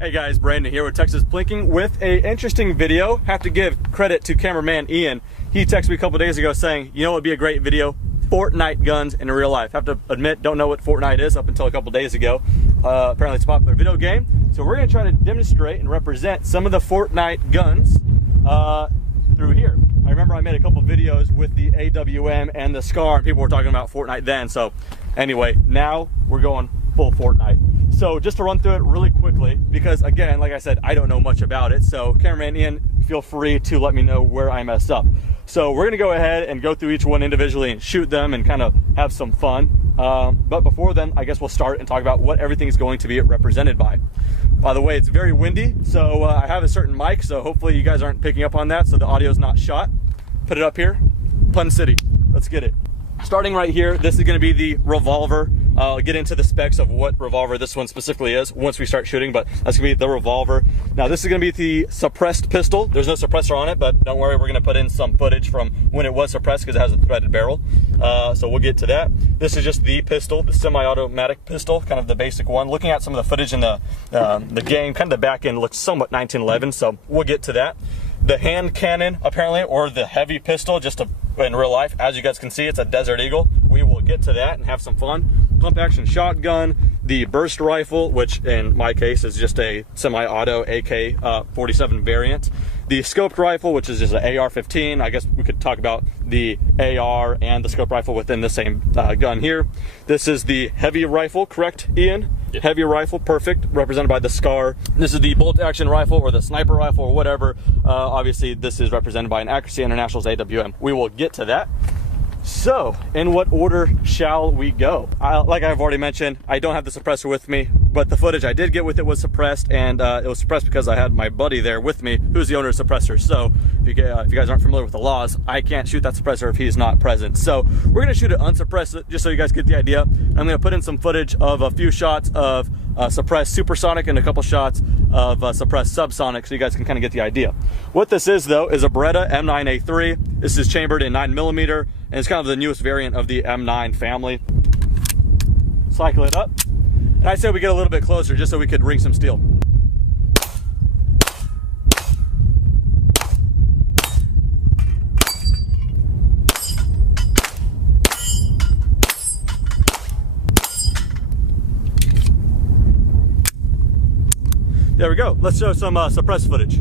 Hey guys, Brandon here with Texas Blinking with a interesting video. Have to give credit to cameraman Ian. He texted me a couple days ago saying, you know what would be a great video? Fortnite guns in real life. Have to admit, don't know what Fortnite is up until a couple days ago. Apparently it's a popular video game. So we're gonna try to demonstrate and represent some of the Fortnite guns through here. I remember I made a couple videos with the AWM and the SCAR and people were talking about Fortnite then. So anyway, now we're going full Fortnite. So just to run through it really quickly, because again, like I said, I don't know much about it. So cameraman Ian, feel free to let me know where I messed up. So we're gonna go ahead and go through each one individually and shoot them and kind of have some fun. But before then, I guess we'll start and talk about what everything's going to be represented by. By the way, it's very windy, so I have a certain mic, so hopefully you guys aren't picking up on that, so the audio's not shot. Put it up here, Pun City, let's get it. Starting right here, this is gonna be the revolver. I'll get into the specs of what revolver this one specifically is once we start shooting, but that's gonna be the revolver. Now this is gonna be the suppressed pistol. There's no suppressor on it, but don't worry, we're gonna put in some footage from when it was suppressed because it has a threaded barrel. So we'll get to that. This is just the pistol, the semi-automatic pistol, kind of the basic one. Looking at some of the footage in the game, kind of the back end looks somewhat 1911, so we'll get to that. The hand cannon, apparently, or the heavy pistol, just in real life, as you guys can see, it's a Desert Eagle. We will get to that and have some fun. Pump action shotgun, the burst rifle, which in my case is just a semi-auto AK-47 variant. The scoped rifle, which is just an AR-15. I guess we could talk about the AR and the scoped rifle within the same gun here. This is the heavy rifle, correct, Ian? Yeah. Heavy rifle, perfect, represented by the SCAR. This is the bolt action rifle or the sniper rifle or whatever. Obviously, this is represented by an Accuracy International's AWM. We will get to that. So, in what order shall we go? Like I've already mentioned, I don't have the suppressor with me, but the footage I did get with it was suppressed, and it was suppressed because I had my buddy there with me, who's the owner of the suppressor. So, if you guys aren't familiar with the laws, I can't shoot that suppressor if he's not present. So, we're gonna shoot it unsuppressed, just so you guys get the idea. I'm gonna put in some footage of a few shots of suppressed supersonic and a couple shots of suppressed subsonic, so you guys can kind of get the idea. What this is, though, is a Beretta M9A3. This is chambered in 9mm, and it's kind of the newest variant of the M9 family. Cycle it up. And I said we get a little bit closer just so we could ring some steel. There we go. Let's show some suppressed footage.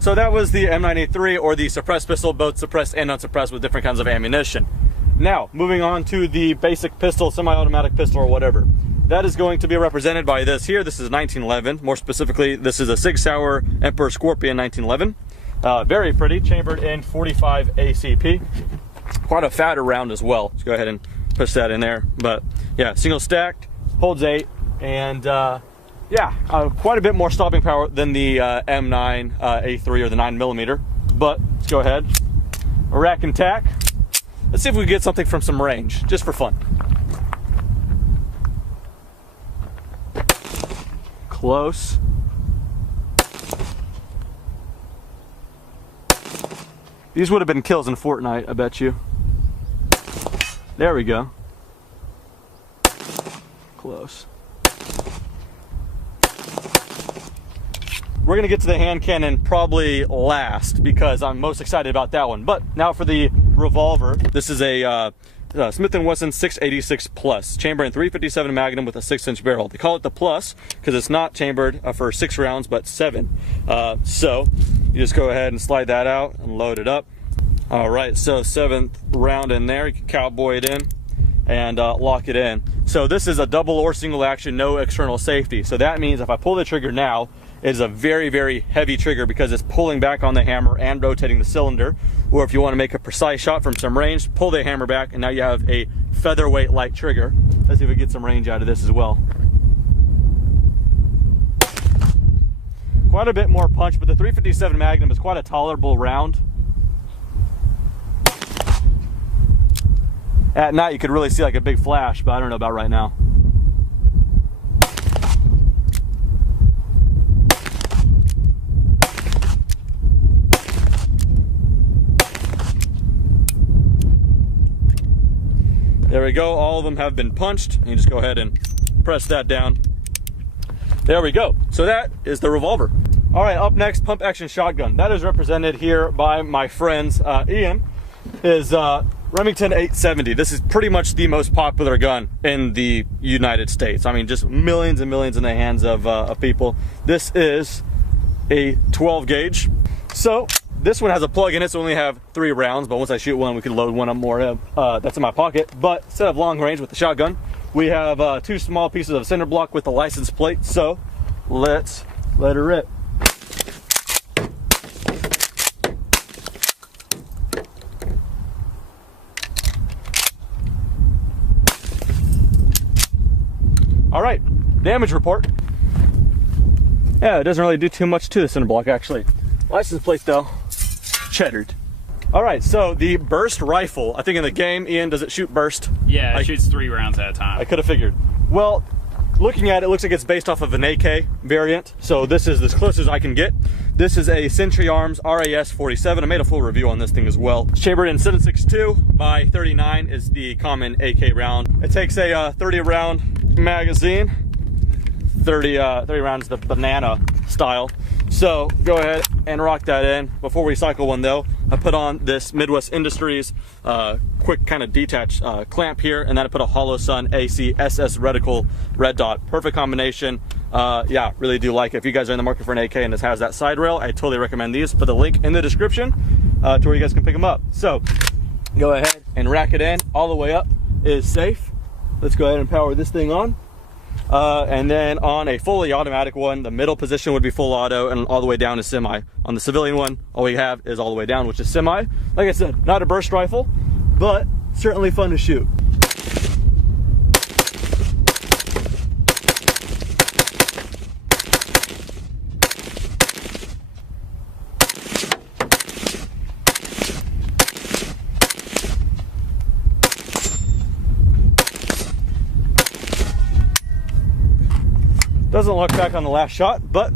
So that was the M9A3, or the suppressed pistol, both suppressed and unsuppressed with different kinds of ammunition. Now, moving on to the basic pistol, semi-automatic pistol or whatever. That is going to be represented by this here. This is 1911. More specifically, this is a Sig Sauer Emperor Scorpion 1911. Very pretty, chambered in 45 ACP. Quite a fatter round as well. Let's go ahead and push that in there. But yeah, single stacked, holds 8, and yeah, quite a bit more stopping power than the M9 A3 or the 9mm. But let's go ahead, rack and tack. Let's see if we can get something from some range, just for fun. Close. These would have been kills in Fortnite, I bet you. There we go. Close. We're gonna get to the hand cannon probably last because I'm most excited about that one. But now for the revolver. This is a Smith & Wesson 686 Plus, chamber in 357 Magnum with a 6-inch barrel. They call it the Plus because it's not chambered for 6 rounds, but 7. So you just go ahead and slide that out and load it up. All right, so 7th round in there. You can cowboy it in and lock it in. So this is a double or single action, no external safety. So that means if I pull the trigger now, it is a very, very heavy trigger because it's pulling back on the hammer and rotating the cylinder. Or if you want to make a precise shot from some range, pull the hammer back and now you have a featherweight light trigger. Let's see if we get some range out of this as well. Quite a bit more punch, but the 357 Magnum is quite a tolerable round. At night you could really see like a big flash, but I don't know about right now. There we go, all of them have been punched. And you just go ahead and press that down. There we go. So that is the revolver. All right, up next, pump action shotgun. That is represented here by my friends. Ian is Remington 870. This is pretty much the most popular gun in the United States. I mean, just millions and millions in the hands of people. This is a 12 gauge. So this one has a plug in it, so we only have 3 rounds, but once I shoot one, we can load one up more. That's in my pocket. But instead of long range with the shotgun, we have 2 small pieces of cinder block with the license plate. So let's let her rip. All right, damage report. Yeah, it doesn't really do too much to the cinder block, actually. License plate though, cheddared. All right, so the burst rifle, I think in the game, Ian, does it shoot burst? Yeah, it shoots 3 rounds at a time. I could have figured. Well, looking at it, it looks like it's based off of an AK variant, so this is as close as I can get. This is a Century Arms RAS 47. I made a full review on this thing as well. It's chambered in 7.62 by 39 is the common AK round. It takes a 30 round magazine, 30 rounds the banana style. So go ahead and rock that in. Before we cycle one though, I put on this Midwest Industries quick kind of detach clamp here, and then I put a Holosun AC SS reticle red dot. Perfect combination. Yeah, really do like it. If you guys are in the market for an AK and this has that side rail, I totally recommend these. Put the link in the description to where you guys can pick them up. So go ahead and rack it in. All the way up is safe. Let's go ahead and power this thing on. And then on a fully automatic one, the middle position would be full auto, and all the way down is semi. On the civilian one, all we have is all the way down, which is semi. Like I said, not a burst rifle, but certainly fun to shoot. Doesn't look back on the last shot, but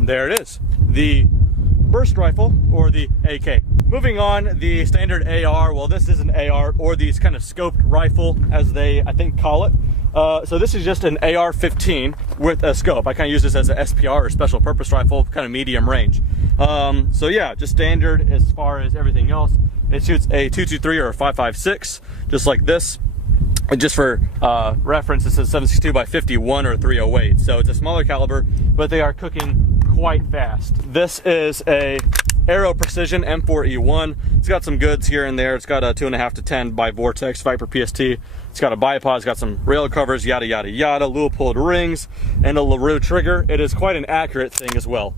there it is. The burst rifle, or the AK. Moving on, the standard AR. Well, this is an AR, or these kind of scoped rifle, as they, I think, call it. So this is just an AR-15 with a scope. I kind of use this as an SPR, or special purpose rifle, kind of medium range. So yeah, just standard as far as everything else. It shoots a 223 or a 5.56, just like this. And just for reference, this is 7.62 by 51 or 308. So it's a smaller caliber, but they are cooking quite fast. This is a Aero Precision M4E1. It's got some goods here and there. It's got a 2.5 to 10 by Vortex Viper PST. It's got a bipod, it's got some rail covers, yada, yada, yada, Leupold rings, and a LaRue trigger. It is quite an accurate thing as well.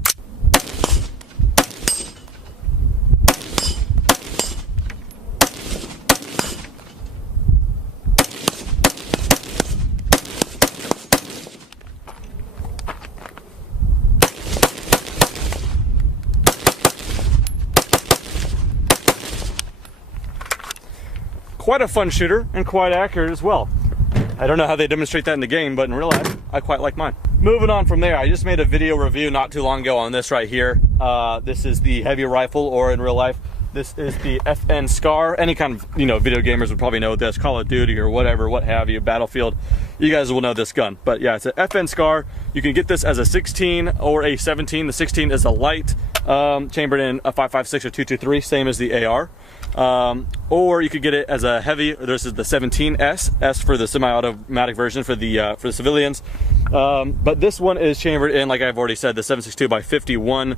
Quite a fun shooter and quite accurate as well. I don't know how they demonstrate that in the game, but in real life, I quite like mine. Moving on from there, I just made a video review not too long ago on this right here. This is the heavy rifle, or in real life, this is the FN Scar. Any kind of, video gamers would probably know this, Call of Duty or whatever, what have you, Battlefield. You guys will know this gun. But yeah, it's an FN Scar. You can get this as a 16 or a 17. The 16 is a light, chambered in a 5.56 or 223, same as the AR. Or you could get it as a heavy. This is the 17S, S for the semi-automatic version for the civilians. But this one is chambered in, like I've already said, the 7.62 by 51.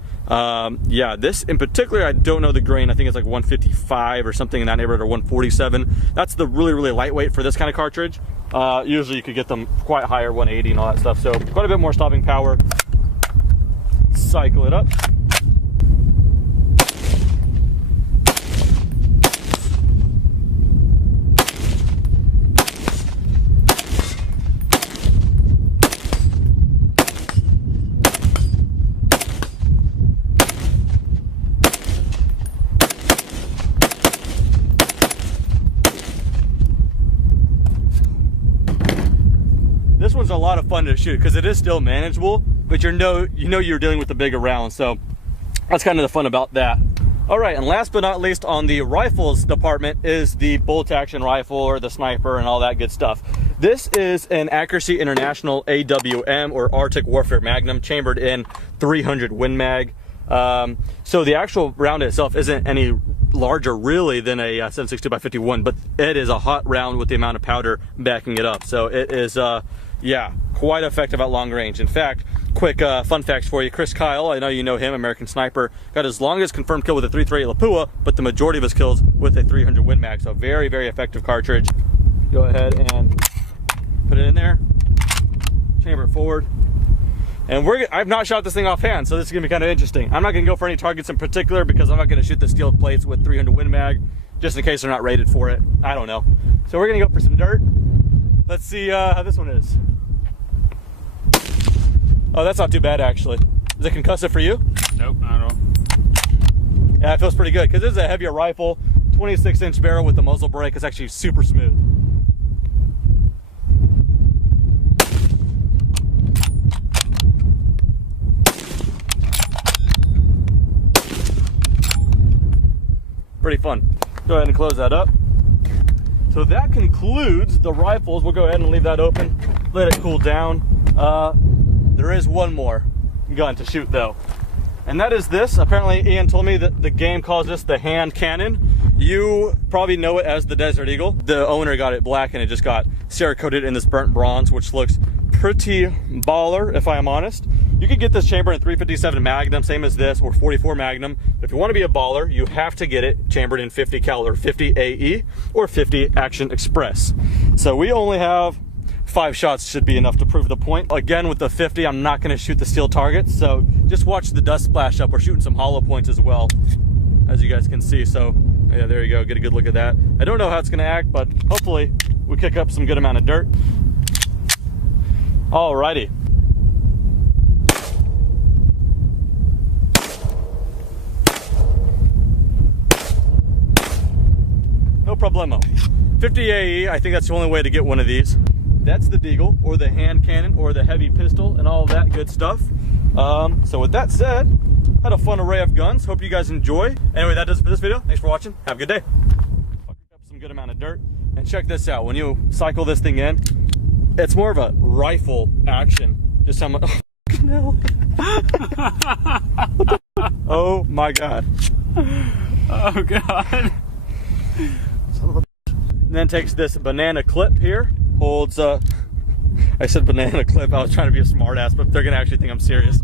Yeah, this in particular, I don't know the grain. I think it's like 155 or something in that neighborhood, or 147. That's the really, really lightweight for this kind of cartridge. Usually you could get them quite higher, 180 and all that stuff. So quite a bit more stopping power. Cycle it up. This one's a lot of fun to shoot because it is still manageable, but you're dealing with the bigger round, so that's kind of the fun about that. All right, and last but not least on the rifles department is the bolt action rifle or the sniper and all that good stuff. This is an Accuracy International AWM or Arctic Warfare Magnum chambered in 300 Win Mag. So the actual round itself isn't any larger really than a 7.62 by 51, but it is a hot round with the amount of powder backing it up. So it is, yeah, quite effective at long range. In fact, quick fun facts for you. Chris Kyle, I know you know him, American sniper, got his longest confirmed kill with a 338 Lapua, but the majority of his kills with a 300 Win Mag. So very, very effective cartridge. Go ahead and put it in there, chamber it forward. And I've not shot this thing offhand, so this is gonna be kind of interesting. I'm not gonna go for any targets in particular because I'm not gonna shoot the steel plates with 300 Win Mag, just in case they're not rated for it. I don't know. So we're gonna go for some dirt. Let's see how this one is. Oh, that's not too bad actually. Is it concussive for you? Nope, not at all. Yeah, it feels pretty good because this is a heavier rifle, 26-inch barrel with the muzzle brake. It's actually super smooth. Pretty fun. Go ahead and close that up. So that concludes the rifles. We'll go ahead and leave that open, let it cool down. There is one more gun to shoot though, and that is this. Apparently Ian told me that the game calls this the hand cannon. You probably know it as the Desert Eagle. The owner got it black and it just got Cerakoted in this burnt bronze, which looks pretty baller if I am honest. You could get this chamber in 357 Magnum, same as this, or 44 Magnum. But if you want to be a baller, you have to get it chambered in 50 cal or 50 AE or 50 Action Express. So we only have 5 shots, should be enough to prove the point. Again, with the 50, I'm not going to shoot the steel targets, so just watch the dust splash up. We're shooting some hollow points as well, as you guys can see. So yeah, there you go, get a good look at that. I don't know how it's going to act, but hopefully we kick up some good amount of dirt. Alrighty. No problemo. 50 AE, I think that's the only way to get one of these. That's the Deagle, or the hand cannon, or the heavy pistol, and all that good stuff. So with that said, had a fun array of guns. Hope you guys enjoy. Anyway, that does it for this video. Thanks for watching. Have a good day. I'll pick up some good amount of dirt. And check this out. When you cycle this thing in, it's more of a rifle action. Just how much, oh, no. Oh my God. Oh God. And then takes this banana clip here, holds I said banana clip, I was trying to be a smart ass, but they're gonna actually think I'm serious.